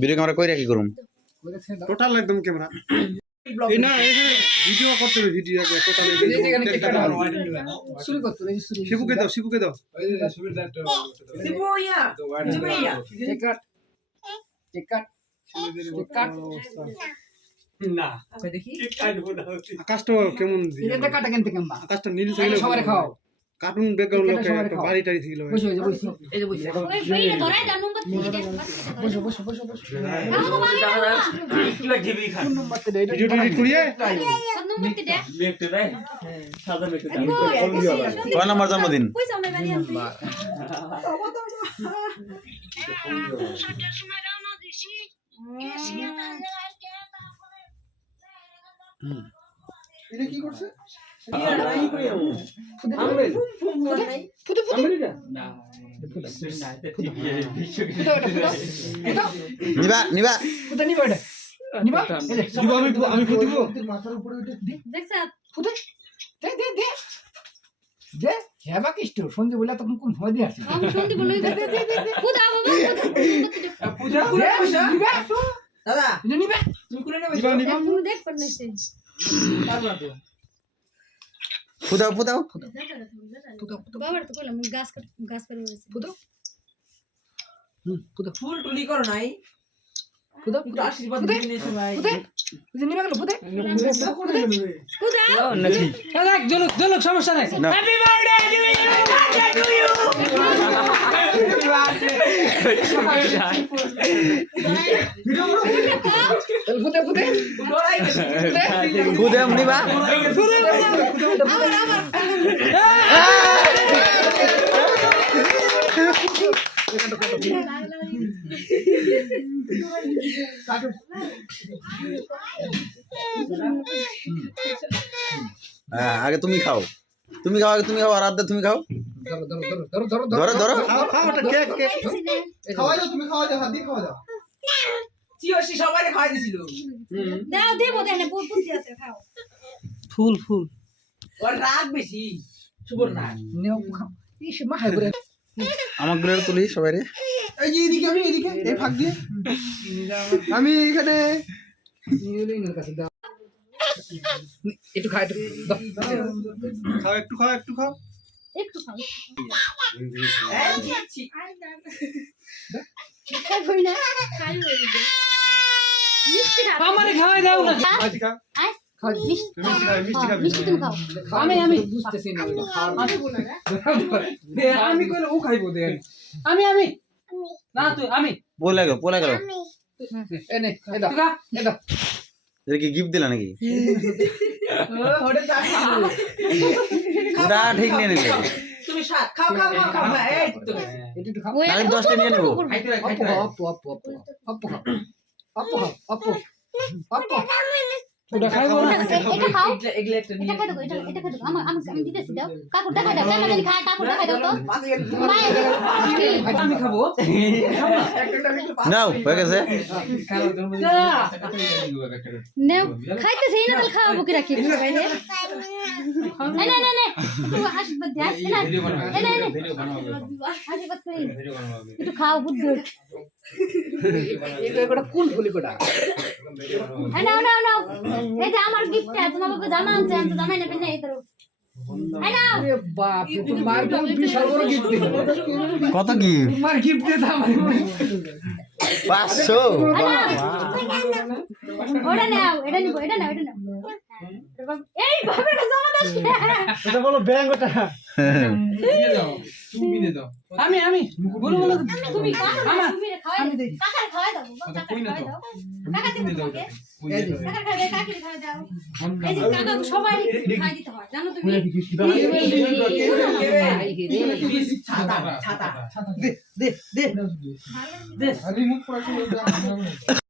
video camera কইরা কি করুম টোটাল একদম ক্যামেরা এই না এখানে ভিডিও করতে হবে ভিডিও টোটাল শুরু করতে হবে শিবুকে দাও শিবু ইয়া শিবু ইয়া চেক কাট না কই দেখি আকাশটা কেমন এটা কাটা কেন থেকে মা আকাশটা নীল থাকলে সবারে খাও কার্টুন ব্যাকগ্রাউন্ড লোকে একটা বাড়ি টাড়ি থাকলে বসো এই যে বসো ওই বইটা ধরাই দাও নম্বর 3 বসো কিবা টিভি খা কোন নম্বর তে ভিডিও এডিট করিয়ে নম্বর 3 দে মেকতে দেয় সাদা মেকতে দেয় কয় নম্বর জন্মদিন পয়সা আমার বাড়ি আনতে এটা কি করছে নিবা ফুটা নিবা এটা নিবা আমি ফুটিব মাথার উপরে ওটা দে দেখছ ফুটা দে হেবা কিষ্ট সঞ্জয় বলে তখন কোন ভয় দিয়ে আছে আমি শুনতে বলই দে খুদা বাবা পূজা নিবা দাদা এটা নিবে তুমি কোলে নেবে তুমি দেখ পড়নেছে ফুদাও বাবার তো কইলাম গাছ করে বলেছে ফুটা ফুল টুলি করো নাই ফুটা একটু আশীর্বাদ দিবেন এই সবাই ফুটা নিবা গেল ফুটা খুদা নাকি জলক সমস্যা নাই না হ্যাপি বার্থডে টু ইউ ফুটা ফুদাম নিবা আগে তুমি খাও আগে তুমি খাও আর আদা তুমি খাও ধরো খাও একটা কেক খাওয়া যাও তুমি খাওয়া যাও হাত দিয়ে খাওয়া যাও চিওসি সবাইকে খাওয়াই দিছিল দাও দেবো দেনে পুঁতি আছে খাও ফুল ওর রাগ বেশি সুবর না নেও খাও ইস মা হাই করে আমার গুলো তুলি সবাই রে এই যে এদিকে আমি এদিকে এই ফাঁক দিয়ে আমি এখানে নিউলিনের কাছে দাও একটু খা একটু দাও একটু খাও এই ছি খাই বই না খাই বই দে মিষ্টি খা আমারে খাওয়াই দাও না আজ খা খাও মিষ্টি তুমি খাও আমি বুঝতেছি না আমি কইলে ও খাইবো দে আমি না তুই আমি পোলা গেল এনে এই দাও এই দাও এর কি গিফট দিলা নাকি হড়ে যা ওটা ঠিক নিয়ে নিলে তুমি খাও এই তো একটু খাও আমি 10টা নিয়ে নেব খাইতে আপু ওটা খাইবো না এটা খাও এগুলা একটা এটা খাই দাও এটা খাই দাও আমি দিতেছি দাও কাকু টাকা দাও কেন জানি খায় কাকু টাকা দাও তো আমি খাবো নাও হয়ে গেছে নেও খাইতেছি না তাহলে খাওয়াবো কি রাখি খাইলে না তুই আশীর্বাদ দে না আশীর্বাদ করি একটু খাও বুদ্ধি এটা কোন ফুলি কোটা না এই যে আমার গিফট আছে তোমাকে জানা আছে আমি তো জানাই নেবেন না এই তো আরে বাপ তোমার তো বিশাল বড় গিফট দিল কত কি তোমার গিফট দে আমার 500 ওটা নাও এটা নিবো এটা নাও এই বাবাটা জমা দাও এটা বলো ব্যাংক ওটা তুমি দে দাও আমি বলো তুমি আমার তুমি খাওয়াই দাও কাকার খাওয়াই দাও কাকা তুমি দাও কাকা খাবে কাকি খাওয়াই দাও এই যে কাকা সবাই খাই দিতে হয় জানো তুমি ছাতা দে আমি মুখ পড়া